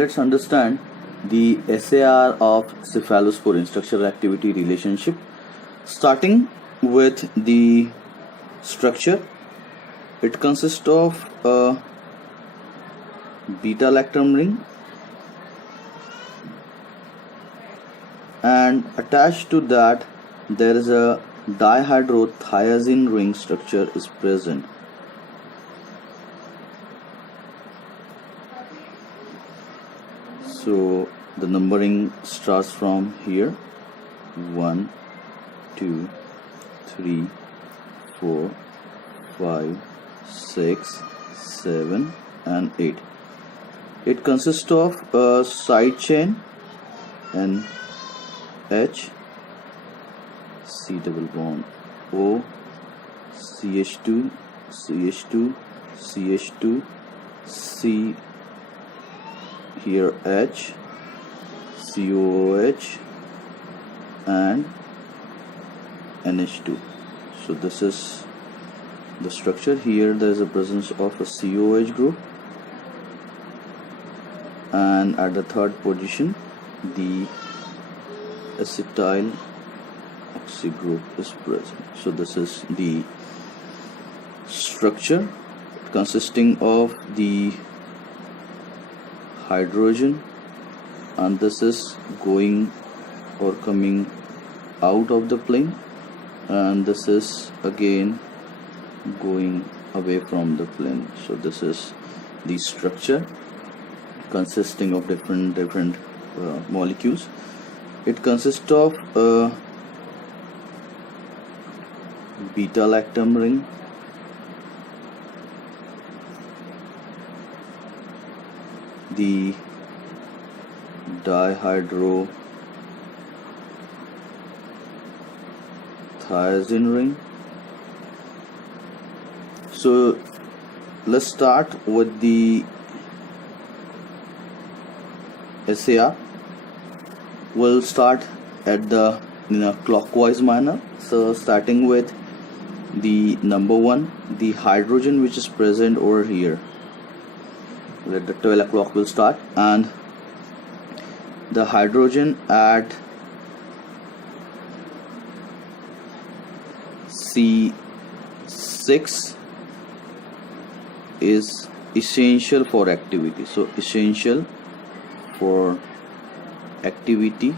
let's understand the SAR of cephalosporin, structural activity relationship. Starting with the structure, it consists of a beta-lactam ring and attached to that there is a dihydrothiazine ring structure is present. So the numbering starts from here: 1, 2, 3, 4, 5, 6, 7 and 8. It consists of a side chain and H, C double bond O, CH2, CH2, CH2, C here H, COOH and NH2. So this is the structure. Here there is a presence of a COOH group, and at the third position the acetyl oxy group is present. So this is the structure consisting of the hydrogen, and this is going or coming out of the plane, and this is again going away from the plane. So this is the structure consisting of different molecules. It consists of a beta-lactam ring, the dihydrothiazine ring. So let's start with the SAR. We'll start at the in a clockwise manner. So starting with the number 1, the hydrogen which is present over here. Let the 12 o'clock will start, and the hydrogen at C6 is essential for activity. So essential for activity.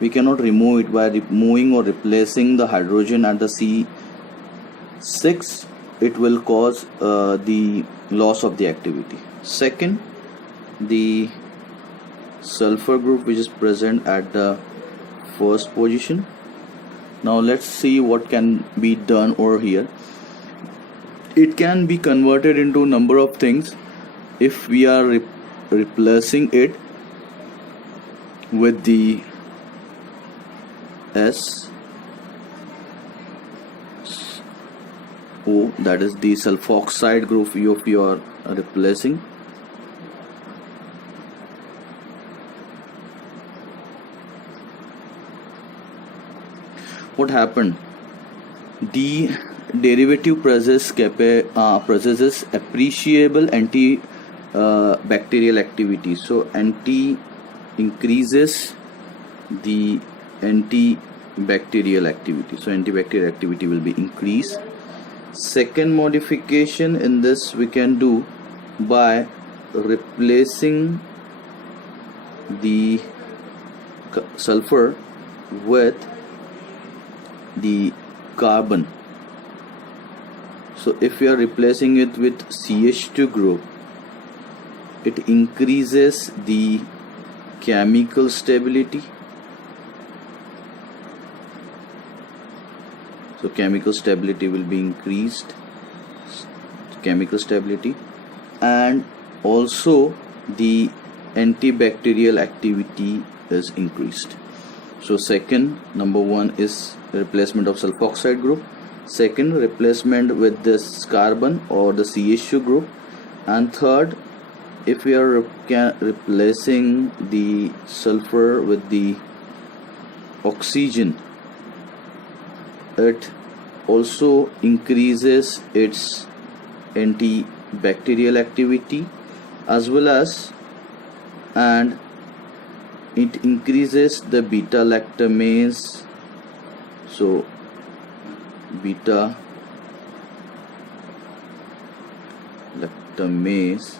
We cannot remove it by removing or replacing the hydrogen at the C6. It will cause the loss of the activity. Second, the sulfur group which is present at the first position. Now let's see what can be done over here. It can be converted into a number of things if we are replacing it with the SO, that is the sulfoxide group you are replacing. What happened? The derivative possesses appreciable antibacterial activity. So anti increases the antibacterial activity. So antibacterial activity will be increased. Second modification in this we can do by replacing the sulfur with the carbon. So if we are replacing it with CH2 group, it increases the chemical stability. So chemical stability will be increased, chemical stability, and also the antibacterial activity is increased. So second, number 1 is replacement of sulfoxide group. Second, replacement with this carbon or the CH2 group. And third, if we are replacing the sulfur with the oxygen, it also increases its antibacterial activity as well as, and it increases the beta lactamase. So beta lactamase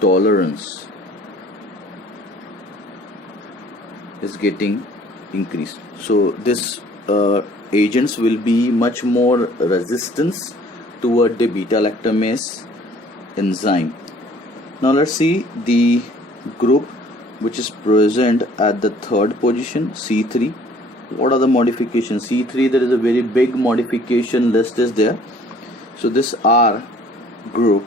tolerance is getting increased. So this agents will be much more resistance toward the beta lactamase enzyme. Now let's see the group which is present at the third position, C3. What are the modifications? C3, there is a very big modification list is there. So this R group,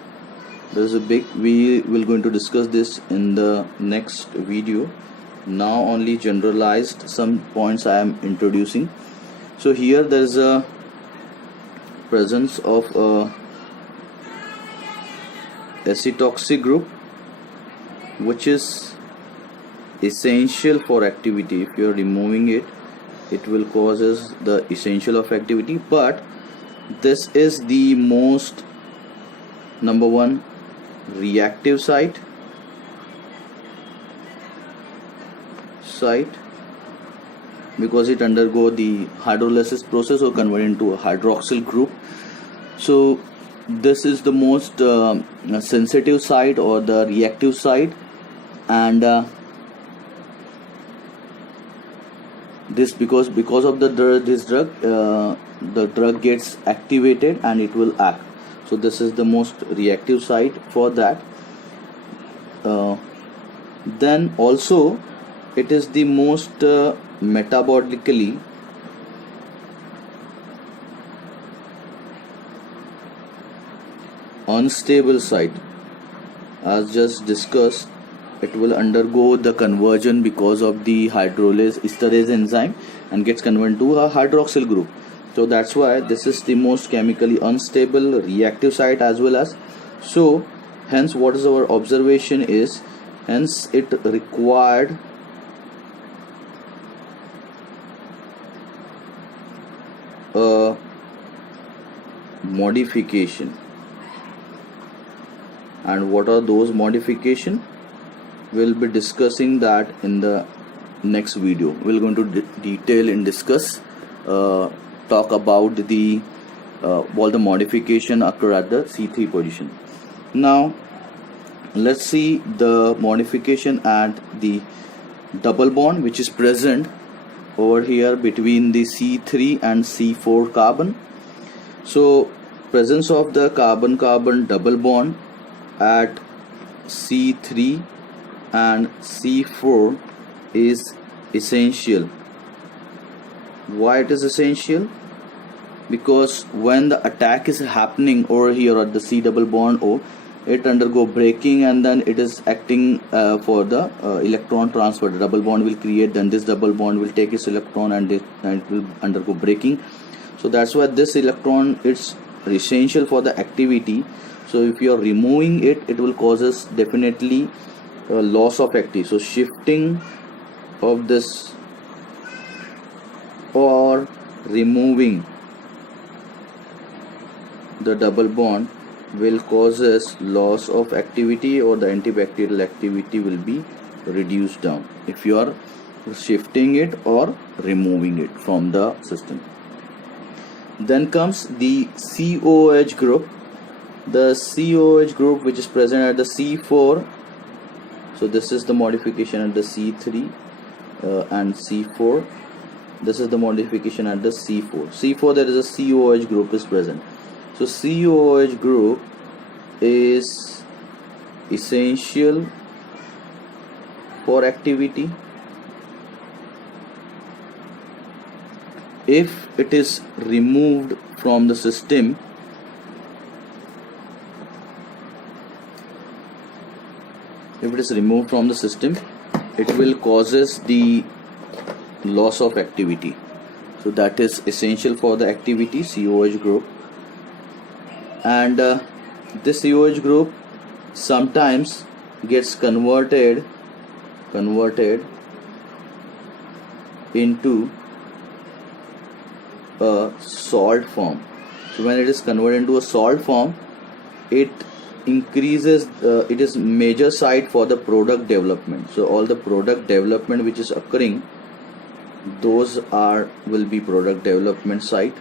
there is a big, we will going to discuss this in the next video. Now only generalized some points I am introducing. So here there is a presence of a acetoxy group which is essential for activity. If you are removing it, it will causes the essential of activity, but this is the most number one reactive site because it undergo the hydrolysis process or convert into a hydroxyl group. So this is the most sensitive site or the reactive site, and this because of this drug, the drug gets activated and it will act. So this is the most reactive site for that. Then also it is the most metabolically unstable site. As just discussed, it will undergo the conversion because of the hydrolase esterase enzyme and gets converted to a hydroxyl group. So that's why this is the most chemically unstable reactive site as well as. So hence what is our observation is, hence it required a modification. And what are those modifications? We'll be discussing that in the next video. We're going to detail and discuss, talk about the all the modification occur at the C3 position. Now let's see the modification at the double bond which is present over here between the C3 and C4 carbon. So presence of the carbon-carbon double bond at C3 and C4 is essential. Why it is essential? Because when the attack is happening over here at the C double bond O, it undergo breaking and then it is acting for the electron transfer. The double bond will create, then this double bond will take its electron and it will undergo breaking. So that's why this electron is essential for the activity. So if you are removing it, it will causes definitely loss of activity. So shifting of this or removing the double bond will causes loss of activity, or the antibacterial activity will be reduced down if you are shifting it or removing it from the system. Then comes the COOH group. The COOH group which is present at the C4. So this is the modification at the C3 and C4. This is the modification at the C4. C4 there is a COOH group is present. So COOH group is essential for activity. If it is removed from the system, it will causes the loss of activity. So that is essential for the activity, COOH group. And this COOH group sometimes gets converted into a salt form. So when it is converted into a salt form, it increases, it is major site for the product development. So all the product development which is occurring, those will be product development site.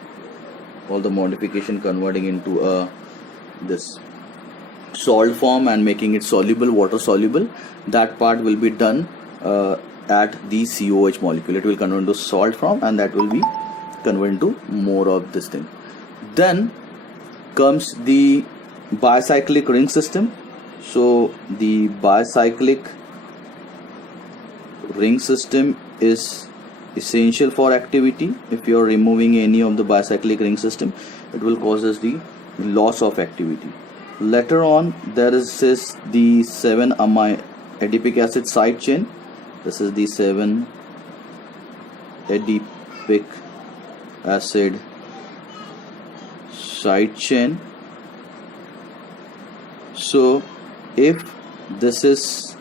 All the modification converting into this salt form and making it soluble, water soluble, that part will be done at the COH molecule. It will convert into salt form and that will be converted into more of this thing. Then comes the bicyclic ring system. So the bicyclic ring system is essential for activity. If you are removing any of the bicyclic ring system, it will causes the loss of activity. Later on, there is the 7-amino adipic acid side chain. This is the 7-adipic acid side chain. So if this is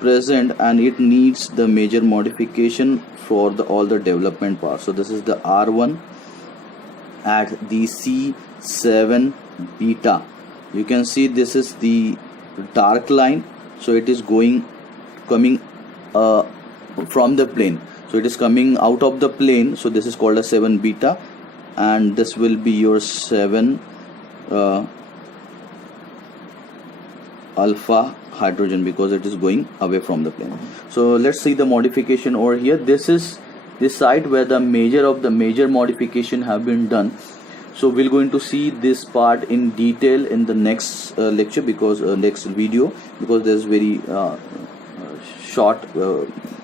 present and it needs the major modification for all the development parts. So this is the R1 at the C7 beta. You can see this is the dark line. So it is coming from the plane. So it is coming out of the plane. So this is called a 7 beta, and this will be your 7 alpha hydrogen, because it is going away from the plane. So let's see the modification over here. This is the site where the major modification have been done. So we're going to see this part in detail in the next lecture, because next video, because there's very short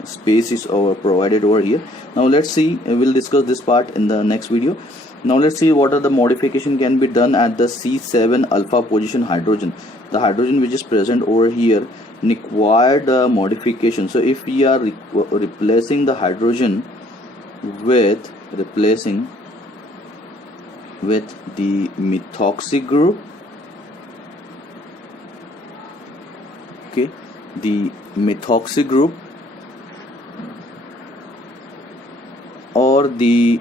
space is provided over here. Now let's see, we'll discuss this part in the next video. Now let's see what are the modification can be done at the C7 alpha position hydrogen. The hydrogen which is present over here required modification. So if we are replacing the hydrogen with the methoxy group, okay, the methoxy group, or the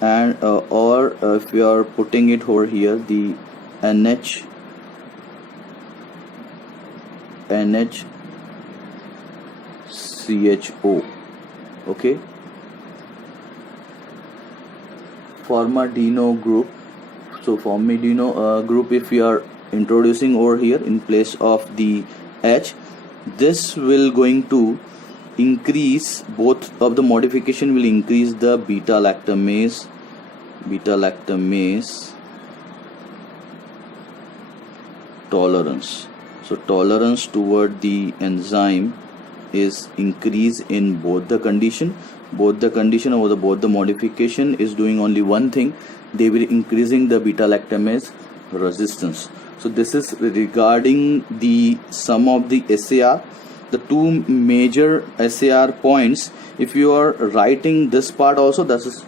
or if you are putting it over here, the NHCHO, okay, formaldino group. So formaldino group, if you are introducing over here in place of the H, this will going to increase, both of the modification will increase the beta lactamase tolerance. So tolerance toward the enzyme is increase in both the condition or both the modification is doing only one thing, they will increasing the beta lactamase resistance. So this is regarding the some of the SAR, the two major SAR points. If you are writing this part also, that is